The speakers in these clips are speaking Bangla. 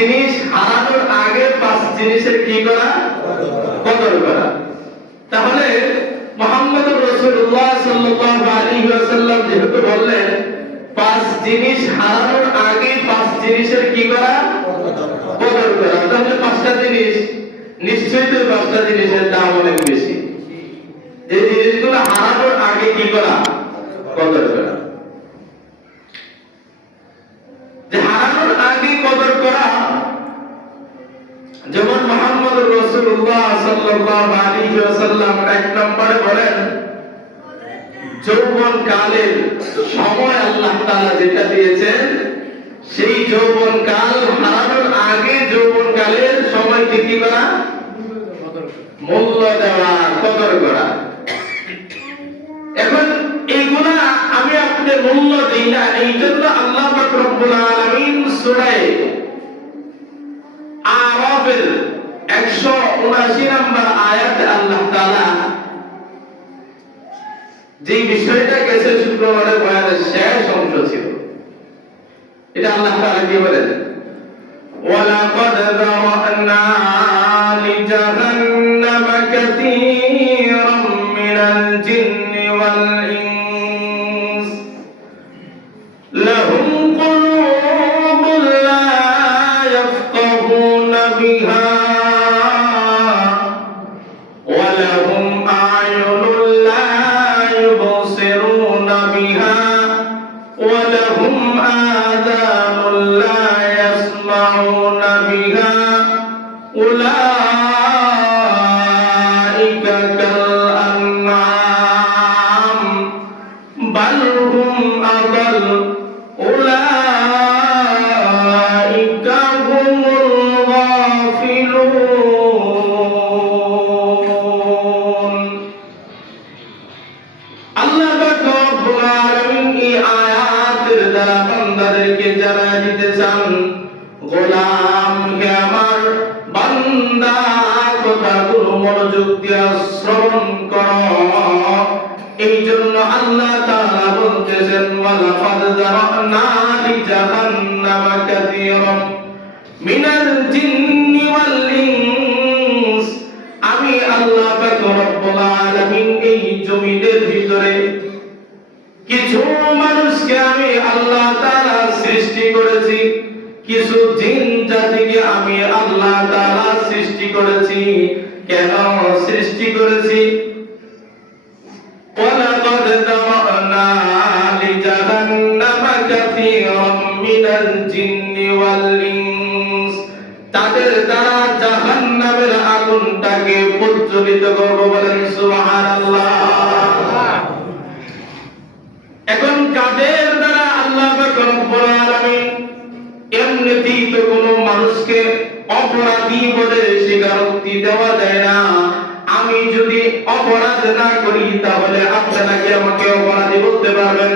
জিনিস হারানোর আগে 5 জিনিসের কি করা? কদর করা। তাহলে মুহাম্মদুর রাসূলুল্লাহ সাল্লাল্লাহু আলাইহি ওয়াসাল্লাম যেহেতু বললেন 5 জিনিস হারানোর আগে 5 জিনিসের কি করা? কদর করা। তাহলে 5টা জিনিস, নিশ্চয়ই তো 5টা জিনিসের দাম অনেক বেশি। যে জিনিসগুলো হারানোর আগে কি করা? কদর করা। যে হারানোর আগে কদর করা, যেমন মুহাম্মদুর রাসূলুল্লাহ সাল্লাল্লাহু আলাইহি ওয়াসাল্লাম 1 নম্বরে বলেন, যৌবন কালের সময় আল্লাহ তাআলা যেটা দিয়েছেন, সেই যৌবন কাল হারানোর আগে যৌবন কালের সময়কে কি করা? মূল্য দেওয়া, কদর করা। এখন এইগুলা আমি আপনি মূল্য দেই না, এই জন্য আল্লাহ পাক রব্বুল আলামিন সূরা আরাফের 179 নম্বর আয়াতে আল্লাহ তাআলা যে বিষয়টা গেছে শুক্রবারের বয়ানের শেষ অংশ ছিল, এটা আল্লাহ তাআলা কি বলেন? ওয়ালাকাদ যারা'না লিজাহান্নামা কাসীরাম মিনাল জিন্নি ওয়াল ইনস লাহুম কুলুবুন লা ইয়াফকাহুনা বিহা ওয়া লাহুম আ'য়ুনুন লা ইউবসিরুনা বিহা ওয়া লাহুম আযানুন লা ইয়াসমাউনা বিহা উলাইকা কাল আনআম বাল হুম আদাল উলাইকা হুমুল গাফিলুন। আল্লাহ পাক রব্বুল আলামিন এই আয়াতের দ্বারা বান্দাদেরকে জানায় দিতে চান, গোলাম হে আমার বান্দা, কথাগুলো মনোযোগ দিয়ে শ্রবণ করো। এই জন্য আল্লাহ তাআলা বলতেছেন, ওয়ালাকাদ যারা'না লিজাহান্নামা কাসীরাম মিনাল জিন্নি ওয়াল ইনস। আমি আল্লাহ পাক রব্বুল আলামিন এই জমিনের ভিতরে কিছু মানুষকে আমি আল্লাহ তাআলা সৃষ্টি করেছি, কিছু জিন জাতিকে আমি আল্লাহ তাআলা সৃষ্টি করেছি। কেন সৃষ্টি করেছি? ওয়ালাকাদ যারা'না লিজাহান্নামা কাসীরাম মিনাল জিন্নি ওয়াল ইনস। তাদের দ্বারা জাহান্নামের আগুনটাকে প্রজ্বলিত করব, বলেন সুবহানাল্লাহ। এখন কাদের দ্বারা আল্লাহ পাক রব্বুল আলামিন এমনিতেই তো কোনো মানুষকে অপরাধী বলে স্বীকারোক্তি দেওয়া যায় না। আমি যদি অপরাধ না করি তাহলে আপনারা কি আমাকে অপরাধী বলতে পারবেন?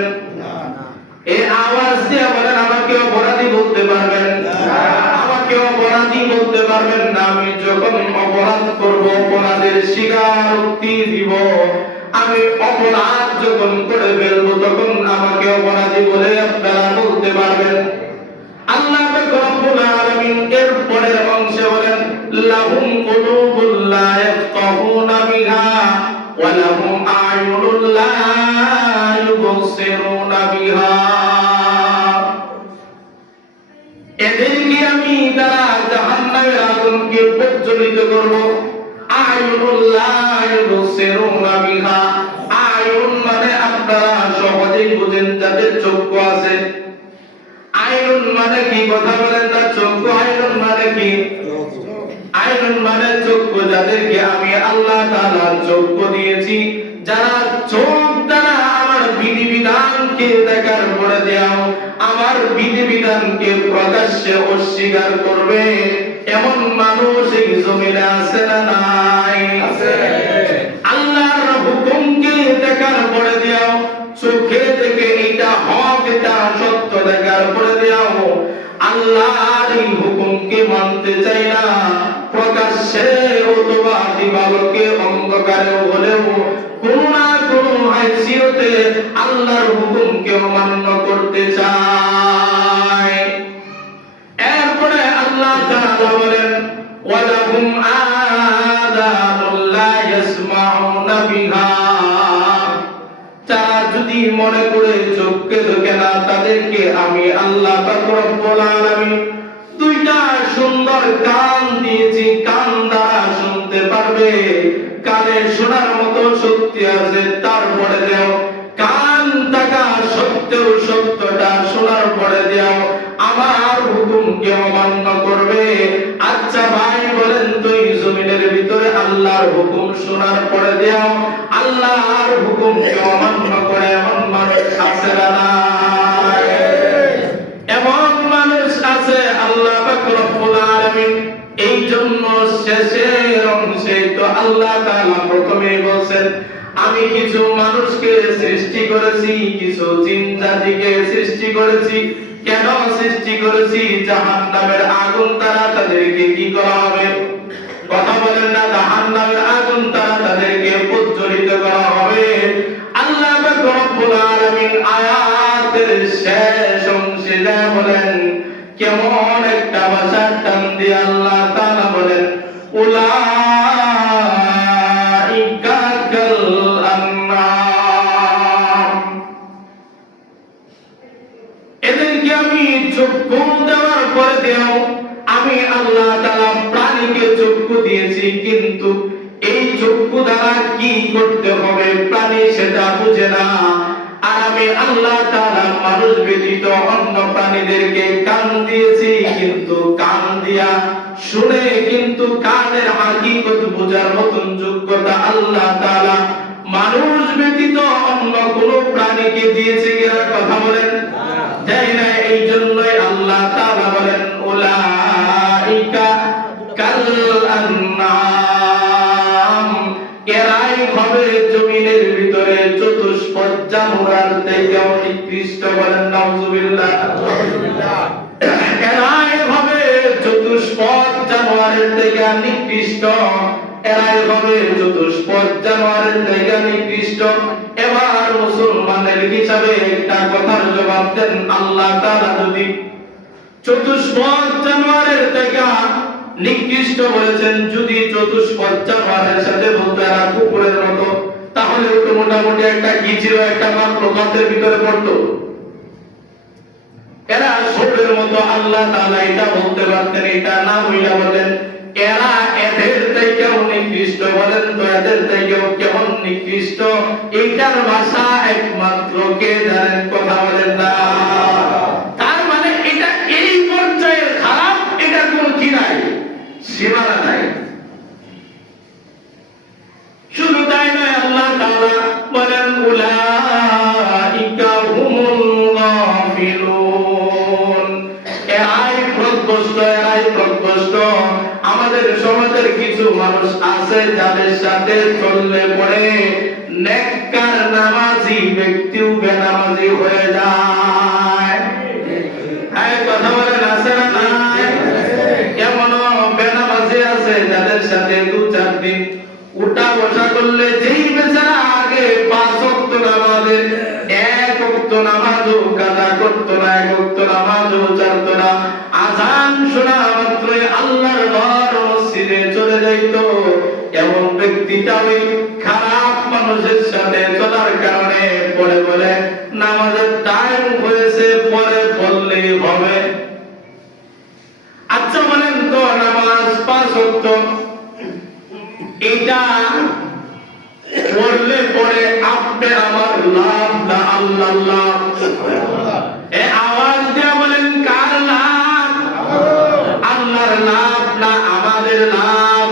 এই আওয়াজ দিয়ে বলেন, আমাকে অপরাধী বলতে পারবেন? আমাকে অপরাধী বলতে পারবেন না। আমি যখন অপরাধ করব, অপরাধের স্বীকারোক্তি দিব, আমি অপরাধ যখন করে ফেলবো, তখন আমাকে অপরাধী বলে আপনারা বলতে পারবেন? আল্লাহ পাক রব্বুল আলামিন এর পরের অংশে বলেন, লাহুম কুলুবুন লা ইয়াফকাহুনা বিহা ওয়া লাহুম আ'য়ুনুন লা ইউবসিরুনা বিহা। এদেরকে আমি দ্বারা জাহান্নামের আগুনকে প্রজ্বলিত করব। আ'য়ুনুন লা ইউবসিরুনা বিহা। আ'য়ুন মানে আপনারা সহজেই বুঝেন, যাদের চক্ষু আছে। আইনুন মানে কি? কথা বলেন না, চক্ষু। আইনুন মানে কি? আইনুন মানে চক্ষু, যাদেরকে আমি আল্লাহ তাআলা চক্ষু দিয়েছি, যারা চোখ দ্বারা আমার বিধিবিধানকে দেখার পরে দেও আমার বিধিবিধানকে প্রকাশ্যে অস্বীকার করবে, এমন মানুষ এই জমিনে আছে না নাই? আছে। আল্লাহর হুকুমকে দেখার পরে দেও, চোখে দেখে এটা হক, এটা সত্য দেখার পরে দেও আল্লাহর এই হুকুমকে মানতে চাই না, প্রকাশ্যে অথবা দিবালোকে অন্ধকারে হলেও কোন না কোন হাইসিয়তে আল্লাহর হুকুমকে অমান্য করতে চায়। এরপরে আল্লাহ তাআলা বলেন ওয়ালাহুম আযানুন লা ইয়াসমাউনা বিহা, তারা যদি মনে করে চোখকে দেখে না, তাদেরকে আমি আল্লাহ পাক রব্বুল আলামিন দুইটা সুন্দর কান দিয়েছি, কান দ্বারা শুনতে পারবে। কানে শোনার মতো শক্তি আছে, তারপরে দেও কান থাকা সত্ত্বেও সত্যটা শোনার পরে দেও আমার হুকুমকে অমান্য করবে। আচ্ছা ভাই বলেন তো এই জমিনের ভিতরে আল্লাহর হুকুম শোনার পরে দেও আল্লাহর হুকুমকে অমান্য করে এমন মানুষ আছে না? এমন মানুষ আছে। আল্লাহ পাক রব্বুল আলামিন এই জন্য শেষের অংশে তো আল্লাহ তাআলা প্রথমে বলেন আমি কিছু মানুষকে সৃষ্টি করেছি, কিছু জিন জাতিকে সৃষ্টি করেছি। কেন সৃষ্টি করেছি? জাহান্নামের আগুন দ্বারা তাদেরকে কি করা হবে? কথা বলেন না, জাহান্নামের আগুন দ্বারা তাদেরকে প্রজ্বলিত করা হবে। আল্লাহ পাক রব্বুল আলামিন আয়াতের শেষ অংশে বলেন কেমন একটা ভাষার টান দিয়ে আল্লাহ তাআলা বলেন উলাইকা কাল আনআম, এদেরকে আমি চক্ষু দেওয়ার পরে দেও আমি আল্লাহ তাআলা প্রাণীকে চক্ষু দিয়েছি, কিন্তু এই চক্ষু দ্বারা কি করতে হবে প্রাণী সেটা বুঝে না। আর আমি আল্লাহ তাআলা মানুষ ব্যতীত অন্য প্রাণীদেরকে কান দিয়েছি, কিন্তু কান দিয়া শুনে কিন্তু কানের হাকিকত বোঝার মতন যোগ্যতা আল্লাহ তাআলা মানুষ ব্যতীত অন্য কোন প্রাণীকে দিয়েছে কিনা কথা বলেন? তাই না? এই জন্যই আল্লাহ তাআলা বলেন উলাইকা কাল আনআম, এরাই হবে জমিনের ভিতরে চতুষ্পদ জানোয়ার থেকেও নিকৃষ্ট। বলেন নাউজুবিল্লাহ। এরাই হবে চতুষ্পদ জানোয়ারের থেকে নিকৃষ্ট, এরাই হবে চতুষ্পদ জানোয়ারের থেকে নিকৃষ্ট। এবার মুসলমানের হিসাবে একটা কথার জবাব দেন, আল্লাহ তাআলা যদি চতুষ্পদ জানোয়ারের থেকে নিকৃষ্ট বলেছেন, যদি চতুষ্পদ জানোয়ারের সাথে বলতে এরা কুকুরের মতো, তাহলে তো মোটামুটি একটা কি ছিল, একটা মাত্র গাছের ভিতরে পড়তো। এরা সবের মতো আল্লাহ তাআলা এটা বলতে পারতেন, এটা না হইলা বলেন এরা এদের থেকেও নিকৃষ্ট। বলেন তো এদের থেকেও কেমন নিকৃষ্ট? এইটার ভাষা একমাত্র কে জানেন? কথা বলেন না। তার মানে এটা এই পর্যায়ের খারাপ, এটা কোনো কি নাই, সীমানা নাই। শুধু তাই নয়, আল্লাহ তাআলা বলেন উলাইকা হুমুল গাফিলুন, এরাই প্রত্যস্ত, এরাই প্রত্যস্ত। আমাদের সমাজের কিছু মানুষ আছে যাদের সাথে চললে পরে নেককার নামাজি ব্যক্তিও বেনামাজি হয়ে যায়। এই কথা বলেন আছে না নাই? এমনও বেনামাজি আছে যাদের সাথে 2-4 দিন উঠা বসা করলে যেই বেচারা আগে 5 ওয়াক্ত নামাজের 1 ওয়াক্ত নামাজও কাজা করতো না, 1 ওয়াক্ত নামাজও ছাড়তো না, আযান শোনা মাত্রই আল্লাহর ঘর মসজিদে চলে যাইতো, এমন ব্যক্তিটা ওই খারাপ মানুষের সাথে চলার কারণে পরে বলে নামাজের টাইম হয়েছে, পরে পড়লেই হবে। আচ্ছা বলেন তো নামাজ 5 ওয়াক্ত এটা পড়লে পরে আপনি আমার লাভ না আল্লাহর লাভ? এ আওয়াজ দিয়ে বলেন কার লাভ? আল্লাহর লাভ না আমাদের লাভ?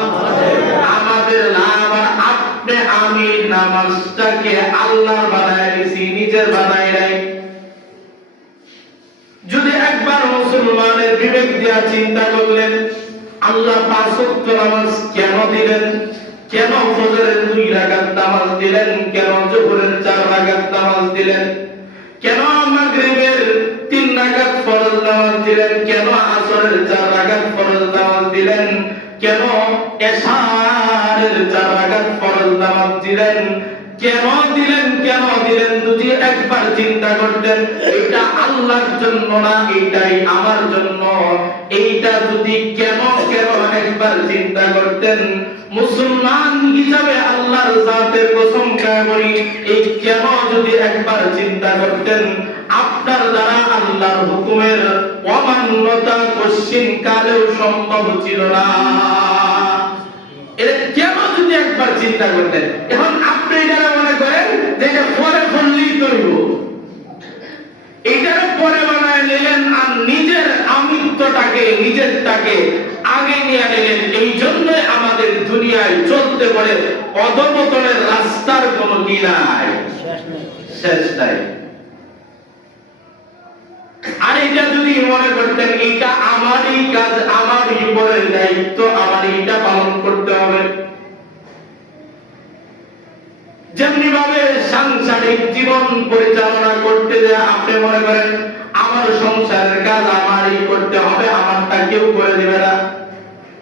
আমাদের লাভ। আর আপনি আমি নামাজটাকে আল্লাহ বানায় নিছি, নিজের বানাই নাই। যদি একবার মুসলমানের বিবেক দিয়া চিন্তা করলেন আল্লাহ 5 ওয়াক্ত নামাজ কেন দিলেন, কেন ফজরের 2 রাকাত নামাজ দিলেন, কেন যোহরের 4 রাকাত নামাজ দিলেন, কেন মাগরিবের 3 রাকাত ফরজ নামাজ দিলেন, কেন আসরের 4 রাকাত ফরজ নামাজ দিলেন, কেন এশারের 4 রাকাত ফরজ নামাজ দিলেন, কেন দিলেন, কেন দিলেন? যদি একবার চিন্তা করতেন এটা আল্লাহর জন্য না, এটাই আমার জন্য, এইটা যদি কেন কেন একবার চিন্তা করতেন, মুসলমান হিসাবে আল্লাহর জাতের কসম করে বলি, এই কেন যদি একবার চিন্তা করতেন, আপনার দ্বারা আল্লাহর হুকুমের অমান্যতা কোশ্চিন কালেও সম্ভব ছিল না। এটা কেন যদি একবার চিন্তা করতেন। এখন আপনি এটা মনে করেন যে এটা পরে বললেই তৈব, এটার পরে বানায় নিলেন আর নিজের আমিত্বটাকে নিজেরটাকে আগে নিয়ে নিলেন। এই জন্য আমাদের দুনিয়ায় চলতে পারে অধপতনের রাস্তার কোনো কি নাই, শেষ নাই। আর এটা যদি মনে করতেন এটা আমারই কাজ, আমারই উপরের দায়িত্ব, আমার এটা পালন করতে হবে, যেমনি ভাবে সাংসারিক জীবন পরিচালনা করতে যায় আপনি মনে করেন আমার সংসারের কাজ আমারই করতে হবে, আমারটা কেউ করে দিবে না।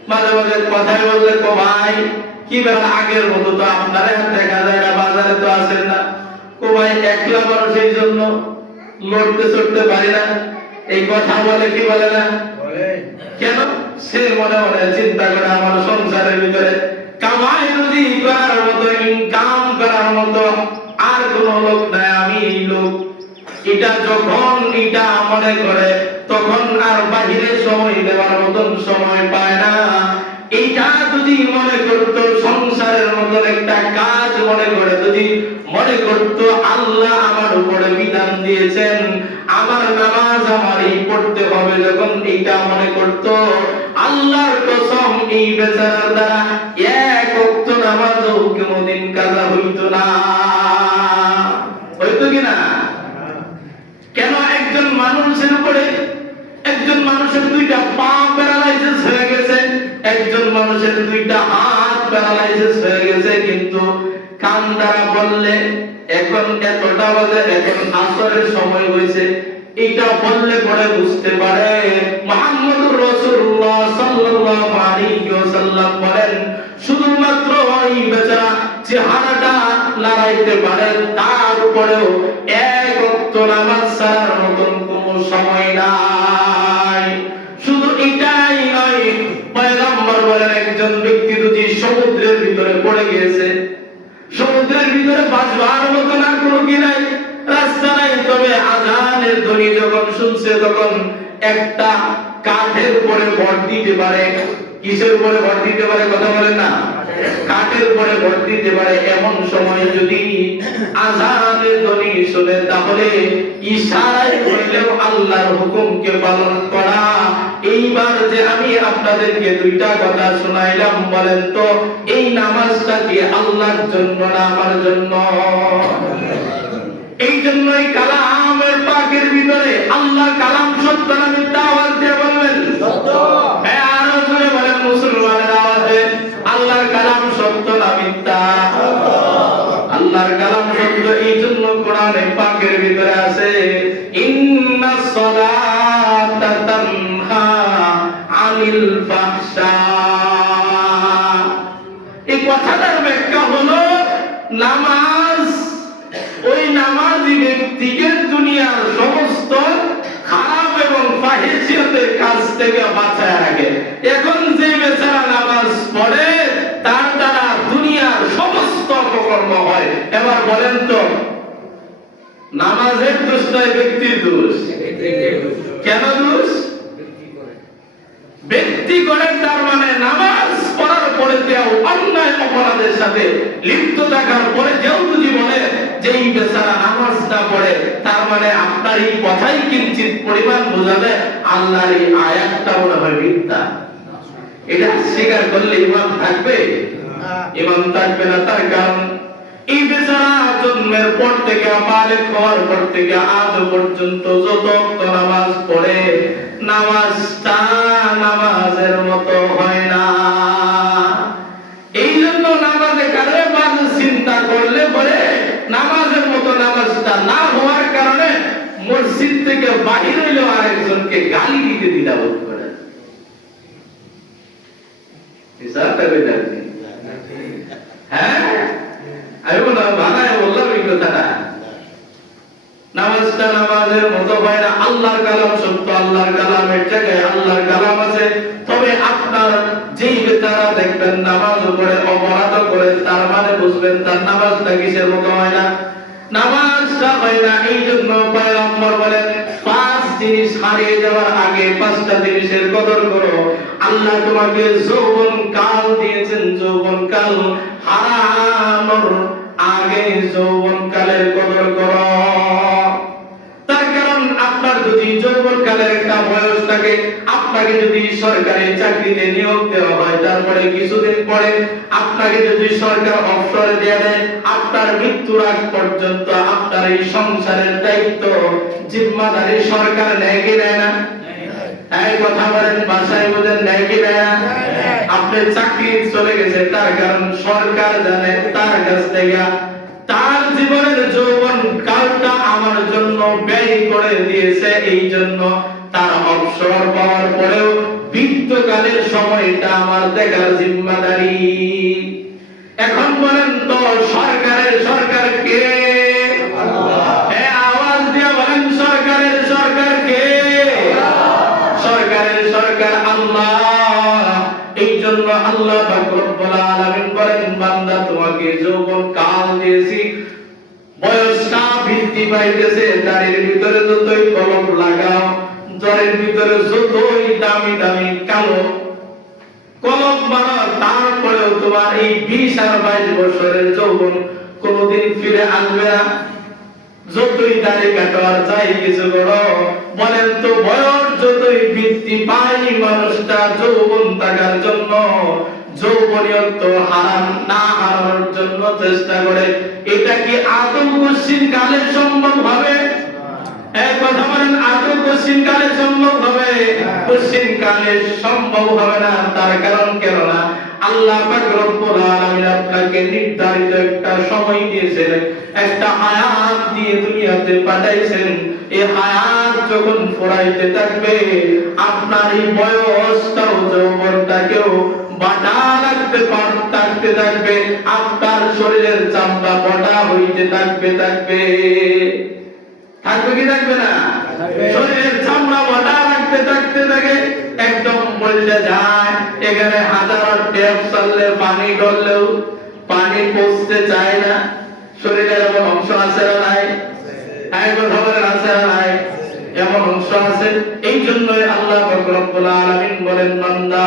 মাঝে মাঝে কথাই বললে তো ভাই কি ব্যাপার, আগের মতো তো আপনারা দেখা যায় না, বাজারে তো আসেন না। ও ভাই একলা মানুষ, এই জন্য লড়তে চড়তে পারি না, এই কথা বলে কি বলে না? কেন? সে মনে মনে চিন্তা করে আমার সংসারের ভিতরে কামাই রুজি করার মতো, ইনকাম করার মতো আর কোন লোক নাই, আমি এই লোক। এটা যখন এটা মনে করে তখন আর বাহিরে সময় দেওয়ার মতন সময় পায় না। এটা যদি মনে করত সংসারের মতন একটা কাজ মনে করে, যদি মনে করত আল্লাহ আমার উপরে বিধান দিয়েছেন আমার নামাজ আমারই পড়তে হবে, যখন এটা মনে করত আল্লাহর কসম এই বেচারার দ্বারা এক ওয়াক্ত নামাজও কোনদিন কাজা হইতো না। হইতো কিনা? কেন? একজন মানুষের উপরে, একজন মানুষের দুইটা পা প্যারালাইসিস হয়ে গেছে, একজন মানুষের দুইটা হাত প্যারালাইসিস হয়ে গেছে, কিন্তু কান দ্বারা বললে এখন এতটা বাজে, এখন আসরের সময় হয়েছে, এটা বললে পরে বুঝতে পারে মুহাম্মদুর রাসূলুল্লাহ সাল্লাল্লাহু আলাইহি ওয়াসাল্লাম বলেন শুধুমাত্র ওই বেচারা চেহারাটা লড়াইতে পারে, তার উপরেও এক ওয়াক্ত নামাজ ছাড়ার মতন কোনো সময় নাই। শুধু এটাই নয়, পয়গম্বর বলেন একজন ব্যক্তি যদি সমুদ্রের ভিতরে পড়ে গিয়েছে, সমুদ্রের ভিতরে বাঁচবার মতন আর কোনো কি নাই, রাস্তা নাই, তবে আযানের ধ্বনি যখন শুনছে তখন একটা কাঠের উপরে ভর দিতে পারে। কিসের উপরে ভর দিতে পারে? কথা বলেন না। কাঠের উপরে ভর দিতে পারে। এমন সময় যদি আযানের ধ্বনি শুনে তাহলে ইশারায় হইলেও আল্লাহর হুকুমকে পালন করা। এইবার যে আমি আপনাদেরকে দুইটা কথা শোনাইলাম, বলেন তো এই নামাজটা কি আল্লাহর জন্য না আমার জন্য? এই জন্যই কালামের পাকের ভিতরে আল্লাহ কালাম সত্য না মিথ্যা? আওয়াজ দিয়ে বলবেন সত্য। হ্যাঁ, আরো জোরে বলেন মুসলমানের আওয়াজে, আল্লাহর কালাম সত্য না মিথ্যা? আল্লাহর কালাম সত্য। এই জন্য কোরআনে পাকের ভিতরে আছে ইন্নাস সালাতা তানহা আনিল ফাহশা। এই কথাটার ব্যাখ্যা হলো নামাজ ওই নামাজি ব্যক্তিকে দুনিয়ার সমস্ত খারাপ এবং ফাহিশিয়তের কাজ থেকে বাঁচায় রাখে। এখন যে বেচারা নামাজ পড়ে তার দ্বারা দুনিয়ার সমস্ত অপকর্ম হয়। এবার বলেন তো নামাজের দোষ নয় ব্যক্তির দোষ? কেন দোষ? ব্যক্তি করে, তার মানে নামাজ পড়ার পরে কেউ অন্যায় অপরাধের সাথে লিপ্ত থাকার পরে কেউ যদি বলে যে এই বেচারা নামাজ না পড়ে, তার মানে আপনার এই কথাই কিঞ্চিত পরিমাণ বোঝাবে আল্লাহর এই আয়াতটা মনে হয় মিথ্যা। এটা স্বীকার করলে ইমান থাকবে? ইমান থাকবে না। তার কারণ এই বেচারা জন্মের পর থেকে বালেগ হওয়ার পর থেকে আজ পর্যন্ত যত নামাজ পড়ে, নামাজটা নামাজের মতো হয় না। এই জন্য নামাজে কারণে বাজে চিন্তা করলে পরে নামাজের মতো নামাজটা না হওয়ার কারণে মসজিদ থেকে বাহির হইলেও আরেকজনকে গালি দিতে দ্বিধাবোধ করে। হ্যাঁ, আমি বানায় বললাম এই কথাটা। নামাজটা নামাজটা নামাজের মতো হয় না। আল্লাহর কালাম সত্য, আল্লাহর কালামের জায়গায় আল্লাহর কালাম আছে। তবে আপনার যেই বেচারা দেখবেন নামাজ পড়ে অপরাধ করে, তার মানে বুঝবেন তার নামাজটা কিসের মতো হয় না, নামাজটা হয় না। এই জন্য পয়গম্বর বলেন 5 জিনিস হারিয়ে যাওয়ার আগে 5টা জিনিসের কদর করো। আল্লাহ তোমাকে যৌবন কাল দিয়েছেন, যৌবন কাল হারানোর আগে যৌবন কালের কদর করো। তার কারণ আপনার যদি যৌবন কালের একটা বয়স থাকে, আপনাকে যদি সরকারি চাকরিতে নিয়োগ দেওয়া হয়, তারপরে কিছুদিন পরে আপনাকে যদি সরকার অবসরে দেয়া দেয়, আপনার মৃত্যুর আগ পর্যন্ত আপনার এই সংসারের দায়িত্ব জিম্মাদারি সরকার নেয় কি নেয় না? এই কথা বলেন, ভাষায় বোঝেন, নেয় কি নেয় না? আপনার চাকরি চলে গেছে, তার কারণ সরকার জানে তার কাছ থেকে তার জীবনের যৌবন কালটা আমার জন্য ব্যয় করে দিয়েছে, এই জন্য তার অবসর পাওয়ার পরেও বৃদ্ধকালের সময়টা আমার দেখার জিম্মাদারি। এখন বলেন তো সরকারের সরকার কে? আওয়াজ দিয়ে বলেন সরকারের সরকার কে? সরকারের সরকার আল্লাহ। এই জন্য আল্লাহ পাক রব্বুল আলামিন বলেন, বান্দা তোমাকে যৌবন কাল দিয়েছি, বয়সটা বৃদ্ধি পাইতেছে, দাড়ির ভিতরে যতই কলম লাগাও, জ্বরের ভিতরে যতই দামি দামি কালো কলম বানাও, তারপরেও তোমার এই 20 আর 22 বছরের যৌবন কোনদিন ফিরে আসবে না। যতই দাড়ি কাটো আর যাই কিছু করো, বলেন তো বয়স যতই বৃদ্ধি পায়, মানুষটা যৌবন থাকার জন্য যৌবনীয়ত্ব হারাম না হারানোর জন্য চেষ্টা করে। এটা কি আদৌ কশিন কালে সম্ভব হবে? এক কথা বলেন, আদৌ কশিন কালে সম্ভব হবে? কশিন কালে সম্ভব হবে না। তার কারণ কেন না, আল্লাহ পাক রব্বুল আলামিন আপনাকে নির্ধারিত একটা সময় দিয়েছেন, একটা হায়াত দিয়ে দুনিয়াতে পাঠাইছেন। এই হায়াত যখন ফুরাইতে থাকবে, আপনার এই বয়সটাও যৌবনটাকেও বাটা লাগতে থাকতে থাকবে, আপনার শরীরের চামড়া বটা হইতে থাকবে থাকবে কি থাকবে না? শরীরের চামড়া বটা লাগতে থাকতে থাকে, একদম বলতে যায়। এখানে হাজার ট্যাপ চাললে পানি ডললেও পানি পৌঁছতে চায় না। শরীরের এমন অংশ আছে না নাই? কথা বলেন, আছে না নাই? এমন অংশ আছে। এই জন্যই আল্লাহ পাক রব্বুল আলামিন বলেন, বান্দা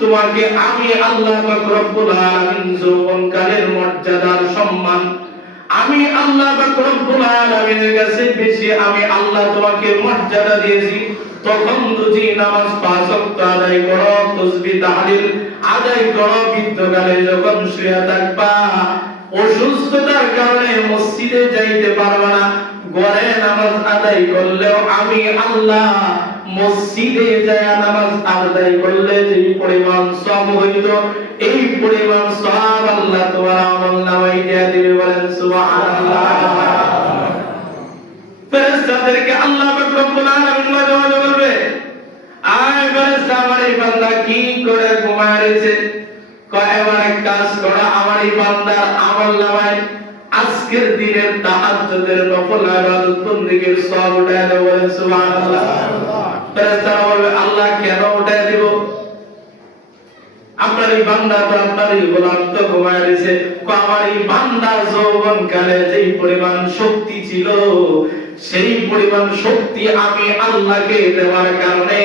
তোমাকে আমি আল্লাহ পাক রব্বুল আলামিন যৌবনকালের মর্যাদার সম্মান আমি আল্লাহ পাক রব্বুল আলামিনের কাছে বেশি আমি আল্লাহ তোমাকে মর্যাদা দিয়েছি। তখন যদি নামাজ 5 ওয়াক্ত আদায় করো, তাসবিহ তাহলিল আদায় করো, বৃদ্ধকালে যখন শুয়ে থাকবা, অসুস্থতার কারণে মসজিদে যাইতে পারবা না, ঘরে নামাজ আদায় করলেও আমি আল্লাহ মসজিদে যায় নামাজ আদায় করলে যে পরিমাণ সওয়াব হইতো, এই পরিমাণ সওয়াব আল্লাহ তোমার আমলনামায় দিয়ে দিবে। বলেন সুবহানাল্লাহ। ফেরেশতাদেরকে আল্লাহ পাক রব্বুল আলামিন বলবে, আয় ফেরেশতা, আমার এই বান্দা কি করে ঘুমায় রয়েছে, কয় এবার এক কাজ করো, আমার এই বান্দার আমলনামায় আজকের দিনের তাহাজ্জুদের নফল ইবাদত বন্দেগীর সওয়াব উঠায় দাও। বলেন সুবহানাল্লাহ। ফেরেশতারা বলবে, আল্লাহ কেন উঠায় দিব? আপনার এই বান্দা তো আপনার এই গোলাম তো ঘুমায় রয়েছে। আমার এই বান্দা যৌবন কালে যেই পরিমাণ শক্তি ছিল, সেই পরিমাণ শক্তি আমি আল্লাহকে দেওয়ার কারণে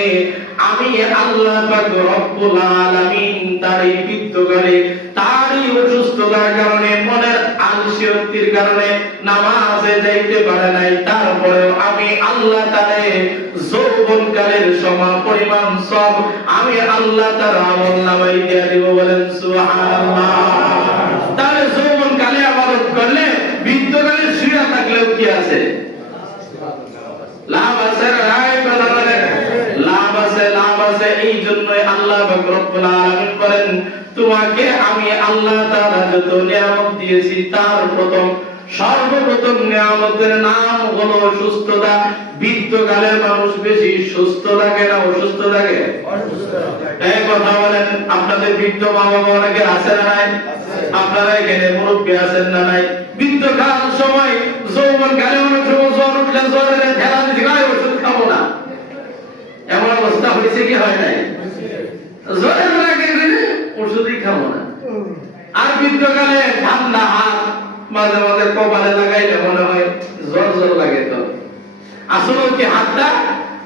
আমি আল্লাহ পাক রব্বুল আলামিন তার এই বৃদ্ধকালে তার এই অসুস্থতার কারণে মনের আলসিয়তির কারণে নামাজে যাইতে পারে নাই, তারপরেও আমি আল্লাহ তারে যৌবনকালের সমান পরিমাণ সব আমি আল্লাহ তার আমলনামায় দিয়ে দেব। বলেন সুবহানাল্লাহ। তাহলে যৌবনকালে ইবাদত করলে বৃদ্ধকালে শুয়ে থাকলেও কি আছে? লাভ আছে না? কথা বলেন, লাভ আছে, লাভ আছে। এই জন্যই আল্লাহ পাক রব্বুল আলামিন বলেন, তোমাকে আমি আল্লাহ তাআলা যত নিয়ামত দিয়েছি তার প্রথম সর্বপ্রথম নিয়ামতের নাম হলো সুস্থতা। বৃদ্ধকালের মানুষ বেশি সুস্থ থাকে না অসুস্থ থাকে? এই কথা বলেন, আপনাদের বৃদ্ধ মা বাবা অনেকে আছে না নাই? আপনারা এখানে মুরব্বী আছেন না নাই? বৃদ্ধকাল সময় যৌবন কালে অনেক সময় জ্বর উঠলে জ্বরের ঠেলা দিতে গায়ে ওষুধ খাবো না, এমন অবস্থা হয়েছে কি হয় নাই? জ্বরের লাগে ওষুধই খাবো না। আর বৃদ্ধকালে ঠান্ডা হাত মাঝে মাঝে কপালে লাগাইলে মনে হয় জ্বর জ্বর লাগে। তো আসলে কি হাতটা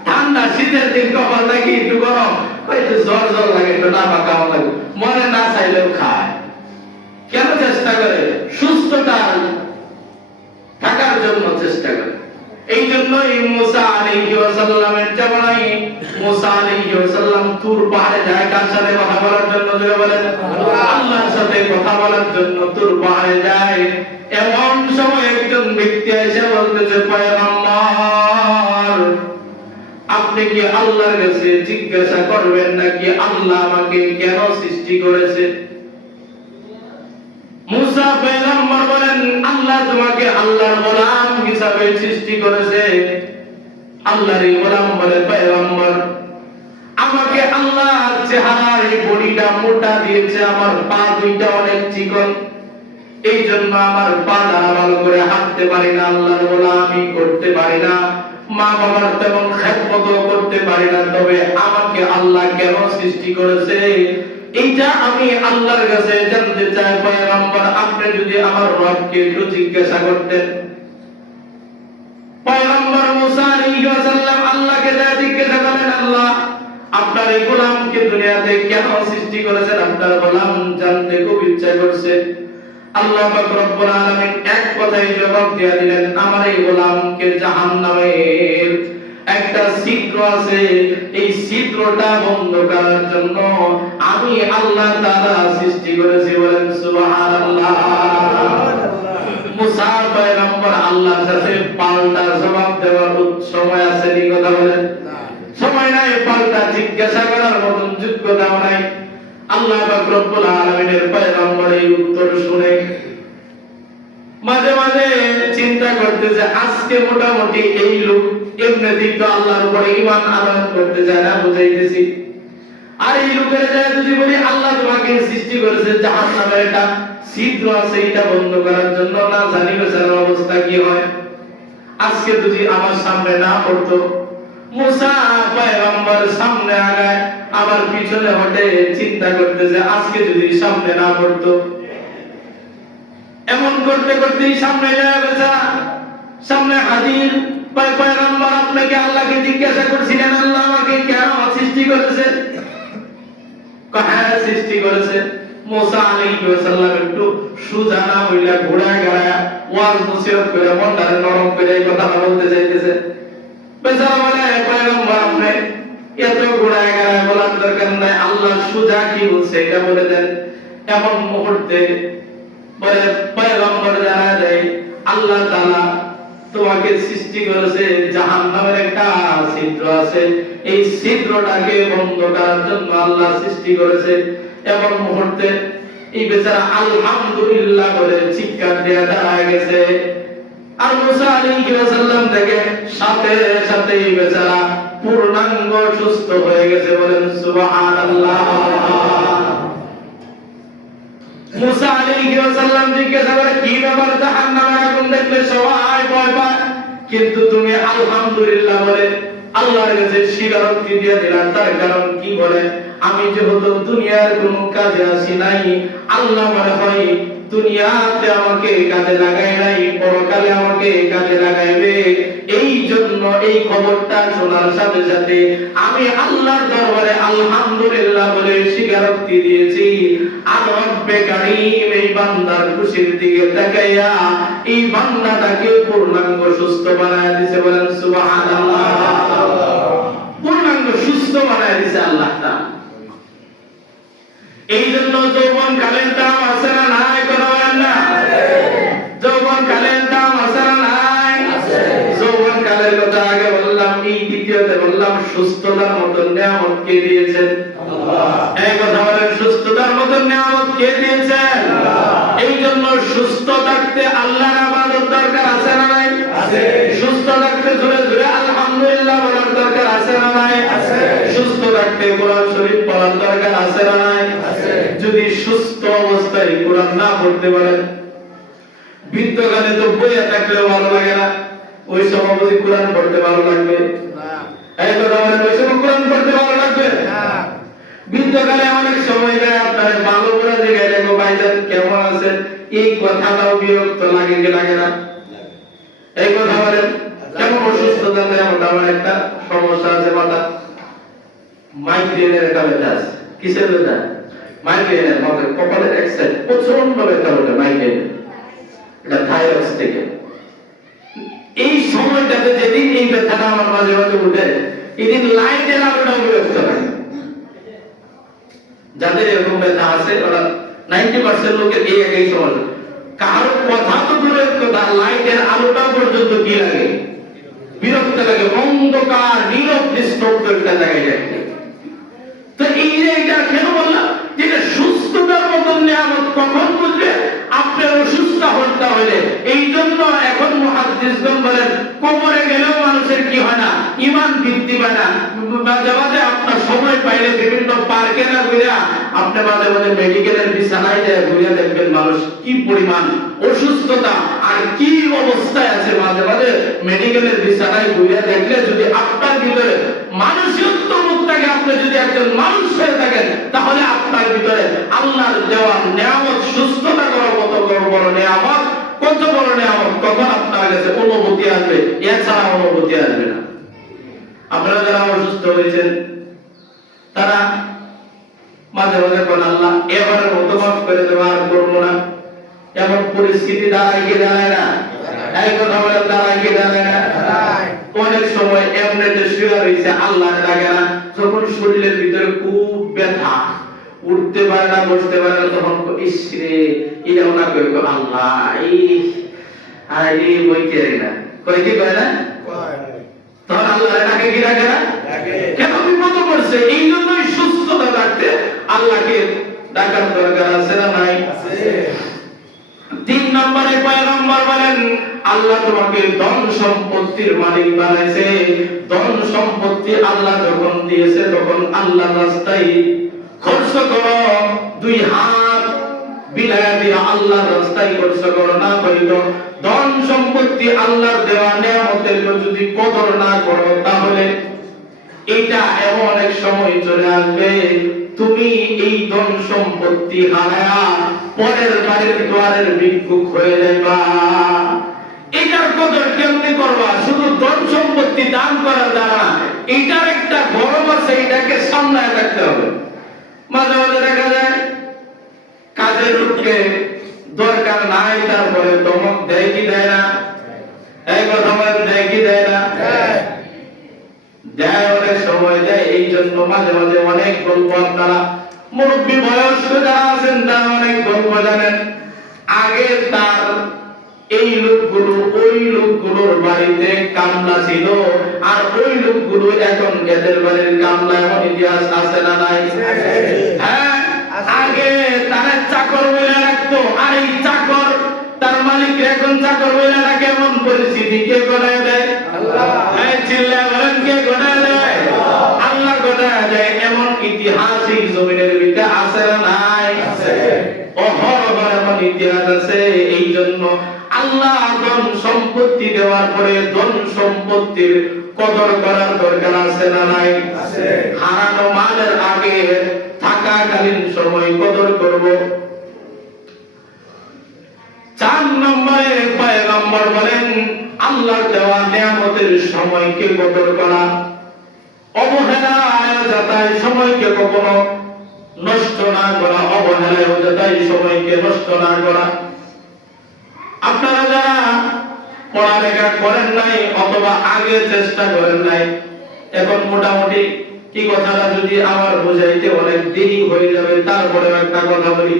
ঠান্ডা, শীতের দিন কপাল নাকি একটু গরম, হয়তো জ্বর জ্বর লাগে, একটু না বা কেমন লাগে, মনে না চাইলেও খায়। কেন চেষ্টা করে? সুস্থতা থাকার জন্য চেষ্টা করে। এই জন্যই মুসা আলাইহিস সালামের জামানায় মুসা আলাইহিস সালাম তুর পাহাড়ে যায় কার সাথে কথা বলার জন্য? জোরে বলেন, আল্লাহর সাথে কথা বলার জন্য তুর পাহাড়ে যায়। এমন সময় একজন ব্যক্তি এসে বলতেছে, পয়গম্বর, আপনি কি আল্লাহর কাছে জিজ্ঞাসা করবেন নাকি আল্লাহ আমাকে কেন সৃষ্টি করেছে? মুসা পয়গম্বর বলেন, আল্লাহ তোমাকে আল্লাহর গোলাম হিসাবে সৃষ্টি করেছে। আল্লাহরই গোলাম বলে, পয়গম্বর, আমাকে আল্লাহ চেহারার এই বডিটা মোটা দিয়েছে, আমার পা দুইটা অনেক চিকন, এই জন্য আমার পাটা ভালো করে হাঁটতে পারি না, আল্লাহর গোলামি করতে পারি না, মা বাবার তেমন খেদমত করতে পারি না। তবে আমাকে আল্লাহ কেন সৃষ্টি করেছে এইটা আমি আল্লাহর কাছে জানতে চাই। পয়গম্বর, আপনি যদি আমার রবকে একটু জিজ্ঞাসা করতেন। পয়গম্বর মুসা আলাইহিস সালাম আল্লাহকে যা জিজ্ঞাসা করেন, আল্লাহ আপনার এই গোলামকে দুনিয়াতে কেন সৃষ্টি করেছেন? আপনার গোলাম জানতে খুব ইচ্ছা করছে। আল্লাহ পাক রব্বুল আলামিন এক কথায় জবাব দিয়ে দিলেন, আমার এই গোলামকে জাহান্নামের একটা ছিদ্র আছে, এই ছিদ্রটা বন্ধ করার জন্য আমি আল্লাহ তাআলা সৃষ্টি করেছি। বলেন সুবহানাল্লাহ। মুসা পয়গম্বর আল্লাহর কাছে পাল্টা জবাব দেওয়ার সময় আছে নি? কথা বলেন, সময় নাই, পাল্টা জিজ্ঞাসা করার মতন যোগ্যতাও নাই। আল্লাহ পাক রব্বুল আলামিনের পয়গম্বরের উত্তর শুনে মাঝে মাঝে চিন্তা করতেছে, আজকে মোটামুটি এই লোক এমনি তো আল্লাহর উপরে ঈমান আনয়ন করতে চায় না, বুঝাইতেছি। আর এই লোকের যায় যদি বলি আল্লাহ তোমাকে সৃষ্টি করেছে জাহান্নামের একটা ছিদ্র আছে, এটা বন্ধ করার জন্য, না জানি বেচার অবস্থা কি হয়। আজকে যদি আমার সামনে না পড়তো, মুসা পয়গম্বর সামনে আগায় আবার পিছনে হটে, চিন্তা করতেছে আজকে যদি সামনে না পড়তো। এমন করতে করতেই সামনে যায় বেচারা, সামনে হাজির। পয়গম্বর, আপনাকে আল্লাহকে জিজ্ঞাসা করছিলেন আল্লাহ আমাকে কেন সৃষ্টি করেছে? হ্যাঁ সৃষ্টি করেছে। মুসা আলাইহিস সালাম একটু সুজা না হইলা ঘোড়ায় গাড়ায় ওয়াজ নসিহত করে মনটারে নরম করে এই কথাটা বলতে চাইতেছে। বেচারা বলে, পয়গম্বর আপনি এত ঘোড়ায় গাড়ায় বলার দরকার নাই, আল্লাহ সুজা কি বলছে এটা বলে দেন। এমন মুহূর্তে বলে পয়গম্বর জানা দেয়, আল্লাহ তাআলা তোমাকে সৃষ্টি করেছে, জাহান্নামের একটা ছিদ্র আছে, এই ছিদ্রটাকে বন্ধ করার জন্য আল্লাহ সৃষ্টি করেছে। এমন মুহূর্তে এই বেচারা আলহামদুলিল্লাহ বলে চিৎকার দিয়ে দাঁড়ায় গেছে। আর মুসা আলাইহিস সালাম থেকে সাথে সাথে এই বেচারা পূর্ণাঙ্গ সুস্থ হয়ে গেছে। বলেন সুবহানাল্লাহ। মুসা আলাইহিস সালাম জিজ্ঞাসা করে, কি ব্যাপার? জাহান্নামের আগুন দেখলে সবাই ভয় পায়, কিন্তু তুমি আলহামদুলিল্লাহ বলে আল্লাহর কাছে স্বীকারোক্তি দিয়ে দিলাম। তার কারণ কি? বলে, আমি যেহেতু দুনিয়ার কোনো কাজে আসি নাই, আল্লাহ মনে হয় দুনিয়াতে আমাকে কাজে লাগাই নাই, পরকালে আমাকে কাজে লাগাইবে। এই জন্য এই খবরটা শোনার সাথে সাথে আমি আল্লাহর দরবারে আলহামদুলিল্লাহ বলে স্বীকারোক্তি দিয়েছি। আর রব্বে কারীম এই বান্দার খুশির দিকে তাকাইয়া এই বান্দাটাকে পূর্ণাঙ্গ সুস্থ বানায় দিয়েছে। বলেন সুবহানাল্লাহ। পূর্ণাঙ্গ সুস্থ বানায় দিয়েছে আল্লাহ তাআলা। এই জন্য যৌবন কালের দাম আছে না নাই? কোনো বলেন না? যৌবন কালের দাম আছে না নাই? যৌবন কালের কথা আগে বললাম, এই দ্বিতীয়তে বললাম সুস্থতার মতন নিয়ামত কে দিয়েছেন? আল্লাহ। এই কথা বলেন, সুস্থতার মতন নিয়ামত কে দিয়েছেন? আল্লাহ। এই জন্য সুস্থ থাকতে আল্লাহর ইবাদত জোরে জোরে আলহামদুলিল্লাহ বলার দরকার আছে না নাই? আছে। সুস্থ থাকতে কোরআন শরীফ পড়ার দরকার আছে না নাই? আছে। যদি সুস্থ অবস্থায় কোরআন না পড়তে পারেন, বৃদ্ধকালে তো বইয়া থাকলেও ভালো লাগে না, ওই সময় যদি কোরআন পড়তে ভালো লাগবে না। এই কথা বলেন, ওই সময় কোরআন পড়তে ভালো লাগবে না। বৃদ্ধকালে অনেক সময় দেয় আপনার ভালো করে জিজ্ঞাসা দেখো ভাইজান কেমন আছেন, এই কথাটাও বিরক্ত লাগে কি লাগে না? এই কথা বলেন, কেমন অসুস্থতা নেই আমার একটা সমস্যা আছে, মাথা মাইগ্রেনের একটা ব্যথা আছে। কিসের ব্যথা? মাইগ্রেনের, মাথার কপালের এক সাইড প্রচন্ড ব্যথা ওঠে মাইগ্রেন, এটা থাইরয়েড থেকে। এই সময়টাতে যেদিন এই ব্যথাটা আমার মাঝে মাঝে উঠে, এদিন লাইটের আলোটাও বিরক্ত লাগে। যাদের এরকম ব্যথা আছে ওরা 90% লোকের এই একই সমস্যা। কারো কথা তো দূরের কথা, লাইটের আলোটা পর্যন্ত কি লাগে? বিরক্ত লাগে। অন্ধকার নীরব নিস্তব্ধ একটা জায়গায় যাচ্ছে। তো এই যে এটা কেন বললাম, যেটা সুস্থতার মতন নিয়ামত কখন বুঝবে? আপনার অসুস্থ হতে হলে। এই জন্য এখন মুহাদ্দিসগণ বলেন কবরে গেলেও মানুষের কি হয় না? ঈমান বৃদ্ধি পায় না। মাঝে মাঝে আপনার সময় পাইলে বিভিন্ন পার্কে না ঘুরিয়া আপনি মাঝে মাঝে মেডিকেলের বিছানায় যায় ঘুরিয়া দেখবেন মানুষ কি পরিমাণ অসুস্থতা আর কি অবস্থায় আছে। মাঝে মাঝে মেডিকেলের বিছানায় ঘুরিয়া দেখলে যদি আপনার ভিতরে মানসিকত্ব মুখ থাকে, আপনি যদি একজন মানুষ হয়ে থাকেন, তাহলে আপনার ভিতরে আল্লাহর দেওয়া নিয়ামত, সুস্থতা করার মতো বড় নিয়ামত, কত বড় নিয়ামত, তখন আপনার কাছে অনুভূতি আসবে, এছাড়া অনুভূতি আসবে না। আপনারা যারা অসুস্থ হয়েছেন তারা মাঝে মাঝে বলেন আল্লাহ এবারের মতো মাফ করে দেওয়া, আর করবো না। এমন পরিস্থিতি দাঁড়ায় কি দাঁড়ায় না? এই কথা বলেন, দাঁড়ায় কি দাঁড়ায় না? অনেক সময় এমনিতে শুয়ে রয়েছে, আল্লাহ লাগে না, যখন শরীরের ভিতরে খুব ব্যথা, উঠতে পারে না, বসতে পারে না, তখন ইসরে এটাও না কই আল্লাহ এই বইতে না কই কি কয় না, তখন আল্লাহ ডাকে কি ডাকে না? কেন বিপদ করছে? এই জন্যই সুস্থতা রাখতে আল্লাহকে ডাকার দরকার আছে না নাই? আছে। 3 নম্বরে পয়গম্বর বলেন আল্লাহ তোমাকে ধন সম্পত্তির মালিক বানাইছে। ধন সম্পত্তি আল্লাহ যখন দিয়েছে তখন আল্লাহর রাস্তায় খরচ করো। 2 হাত বিলায়া দিয়ে আল্লাহর রাস্তায় খরচ করো। না হইতো ধন সম্পত্তি আল্লাহর দেওয়া নিয়ামতের যদি কদর না করো, তাহলে এটা এমন এক সময় চলে আসবে তুমি এই ধন সম্পত্তি হারায়া পরের বাড়ির দুয়ারের ভিক্ষুক হয়ে যাইবা। এটার কদর কেমনে করবা? শুধু ধন সম্পত্তি দান করার দ্বারা এটার একটা গরম আছে, এটাকে সামলায় রাখতে হবে। মাঝে মাঝে দেখা যায় কাজের লোককে দরকার নাই, তারপরে ধমক দেয় কি দেয় না? এই কথা বলেন, দেয় কি দেয় না? দেয়, অনেক সময় দেয়। এই জন্য মাঝে মাঝে অনেক গল্প, আপনারা মুরব্বী বয়স্ক যারা আছেন তারা অনেক গল্প জানেন। আগে তার এই লোকগুলো ওই লোকগুলোর বাড়িতে কামলা ছিল, আর ওই লোকগুলো এখন এদের বাড়ির কামলা। এমন ইতিহাস আছে না নাই? হ্যাঁ, আগে তারা চাকর বলে রাখতো, আর এই চাকর তার মালিক এখন চাকর বলে রাখে। এমন পরিস্থিতি কে গড়ায় দেয়? আল্লাহ। চিল্লায় বলেন, কে গড়ায় দেয়? আল্লাহ গড়ায় দেয়। এমন ইতিহাস এই জমিনের ভিতরে আছে না নাই? আছে। অহরহ এমন ইতিহাস আছে। এই জন্য আল্লাহ ধন সম্পত্তি দেওয়ার পরে ধন সম্পত্তির কদর করার দরকার আছে না নাই? আছে। হারানো মালের আগে থাকাকালীন সময় কদর করব। 4 নম্বরে পয়গম্বর বলেন আল্লাহর দেওয়া নিয়ামতের সময়কে কদর করা। অবহেলায় যাতায় সময়কে কখনো নষ্ট না করা, অবহেলায় যাতায় সময়কে নষ্ট না করা। আপনারা যারা পড়ালেখা করেন নাই অথবা আগে চেষ্টা করেন নাই, এখন মোটামুটি কি কথাটা যদি আমার বোঝাইতে অনেক দেরি হয়ে যাবে, তারপরে একটা কথা বলি।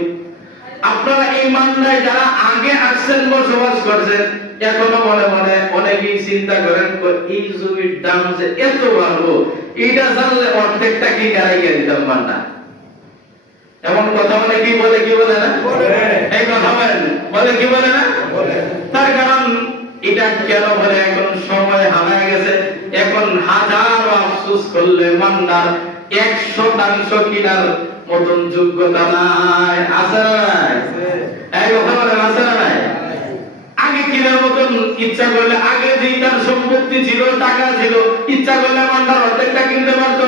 আপনারা এই মান্নায় যারা আগে আসছেন, বসবাস করছেন, এখনো মনে মনে অনেকেই চিন্তা করেন এই জমির দাম যে এত বাড়বো, এটা জানলে অর্ধেকটা কি গাড়াইয়া দিতাম মান্না। এমন কথা বলে কি বলে, কি বলে না? এই কথা বলেন, বলে কি বলে না? তার কারণ এটা কেন বলে এখন সময় হারায় গেছে, এখন হাজার আফসোস করলে মান্নার 100% কিনার মতন যোগ্যতা নাই। আছে না নাই? এই কথা বলেন, আছে না নাই? আগে কিনার মতন ইচ্ছা করলে, আগে যে তার সম্পত্তি ছিল, টাকা ছিল, ইচ্ছা করলে মান্নার অর্ধেকটা কিনতে পারতো।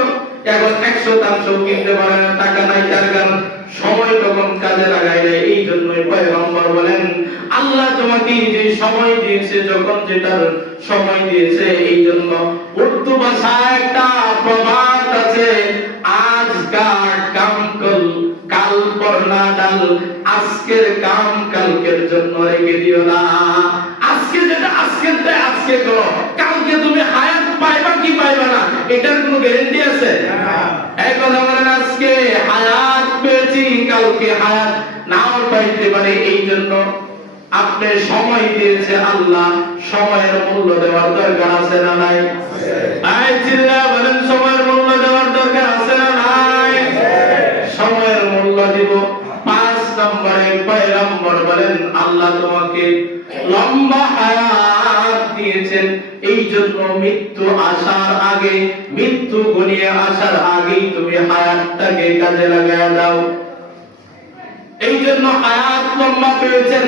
এখন 100% কিনতে পারে না, টাকা নাই। তার কারণ সময় তখন কাজে লাগাই নাই। এই জন্যই পয়গম্বর বলেন, আল্লাহ তোমাকে যে সময় দিয়েছে, যখন যেটার সময় দিয়েছে, এই জন্য উর্দু ভাষায় একটা প্রবাদ আছে, আজ কা কাম কাল পর না ডাল, আজকের কাম কালকের জন্য রেখে দিও না। আজকে যেটা আজকে আজকে করো, কালকে তুমি হায়াত পাইবা কি পাইবা না এটার কোনো গ্যারান্টি আছে? এই কথা বলেন, আজকে হায়াত পেয়েছি, কালকে হায়াত নাও পাইতে পারে। এই জন্য আপনি সময় দিয়েছে আল্লাহ, সময়ের মূল্য দেওয়ার দরকার আছে না নাই? আই চিল্লা বলেন, সময়ের মূল্য দেওয়ার দরকার আছে না নাই? সময়ের মূল্য দিব। 5 নম্বরে পয়গম্বর বলেন, আল্লাহ তোমাকে লম্বা হায়াত দিয়েছেন, এই জন্য মৃত্যু আসার আগে, মৃত্যু ঘনিয়ে আসার আগেই তুমি হায়াতটাকে কাজে লাগায় দাও। এই জন্য হায়াত লম্বা পেয়েছেন,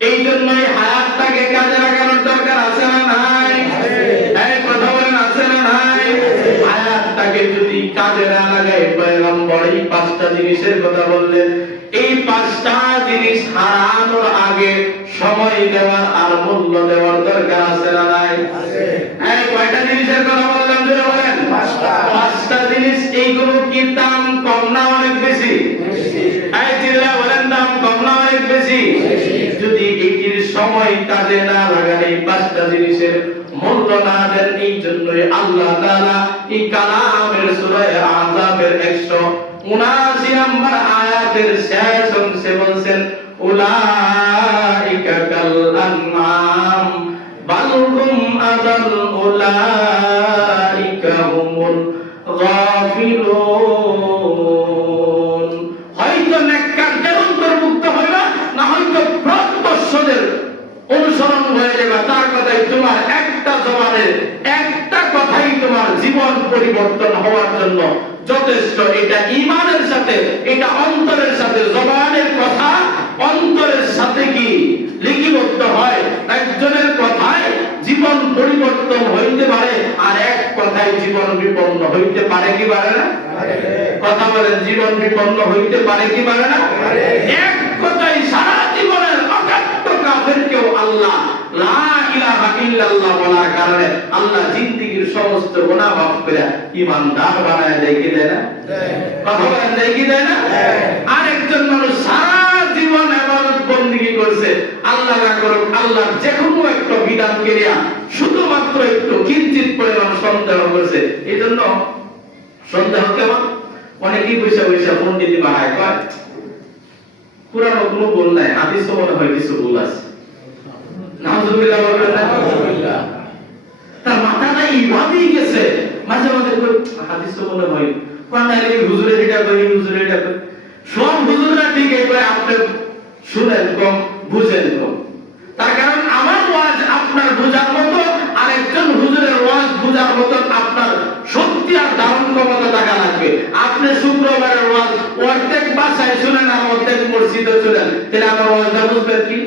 এই জন্যই হায়াতটাকে কাজে লাগানোর দরকার আছে না নাই? এই কথা বলেন, আছে না নাই? হায়াতটাকে যদি কাজে না লাগাই, পয়গম্বর এই 5টা জিনিসের কথা বললেন। এই 5টা জিনিস হারানোর আগে সময় দেওয়ার আর মূল্য দেওয়ার দরকার আছে না নাই? এই কয়টা জিনিসের কথা বললাম জোরে বলেন? 5টা জিনিস। এইগুলো কি দাম কম না অনেক বেশি? এই চিল্লা বলেন, দাম কম না অনেক বেশি? যদি এটির সময় কাজে না লাগান, এই 5টা জিনিসের মূল্য না দেন, এই জন্যই আল্লাহ তাআলা এই কালামের সূরা আযাবের 179 নম্বর আয়াতের শেষ অংশে বলছেন, উলাইকা কাল আনআম বাল হুম আযাল উলাইকা হুমুল গাফিলুন। হয়তো নেককারদের অন্তর্ভুক্ত হইবা, না হয়তো প্রত্যক্ষদের অনুসরণ হয়ে যাবে। তার কথাই তোমার একটা জবানের একটা কথাই তোমার জীবন পরিবর্তন হওয়ার জন্য যথেষ্ট। এটা ঈমানের সাথে, এটা অন্তরের সাথে, জবানের কথা অন্তরের সাথে কি লিখিবদ্ধ হয়। একজনের কথায় জীবন পরিবর্তন হইতে পারে, আর এক কথায় জীবন বিপন্ন হইতে পারে কি পারে না? কথা বলেন, জীবন বিপন্ন হইতে পারে কি পারে না? এক কথায় সারা জীবনের অকাট্য কাফেরকেও আল্লাহ লা ইলাহা ইল্লাল্লাহ বলার কারণে আল্লাহ জিন্দেগীর সমস্ত গুনাহ মাফ করে ঈমানদার বানায় দেয় কি দেয় না? কথা বলেন, দেয় কি দেয় না? আর একজন মানুষ সারা জীবন ইবাদত বندگی করছে, আল্লাহ না করুক আল্লাহর যে কোনো একটা বিধানকে নিয়ে শুধুমাত্র একটু কিঞ্চিত পরিমাণ সন্দেহ করছে, এইজন্য সন্দেহ কেমন? অনেকেই পয়সা পয়সা পণ্ডিতি বানায়, কয় কুরআন কোনো ভুল নাই, হাদিসও মনে হয় কিছু ভুল আছে। নাউজুবিল্লাহ বলবেন না? নাউজুবিল্লাহ। তার মাথাটা এইভাবেই গেছে, মাঝে মাঝে হাদিসও মনে হয় কোন আইলে হুজুরের এটা কই, হুজুরের এটা কই, সব হুজুররা ঠিক এই কয়, আপনি শুনেন কম, বুঝেন কম। তার কারণ আমার ওয়াজ আপনার বোঝার মতো, আর একজন হুজুরের ওয়াজ বোঝার মতো আপনার শক্তি আর ধারণ ক্ষমতা থাকা লাগবে। আপনি শুক্রবারের ওয়াজ অর্ধেক বাসায় শুনেন আর অর্ধেক মসজিদে শুনেন, তাহলে আমার ওয়াজটা বুঝবেন কি?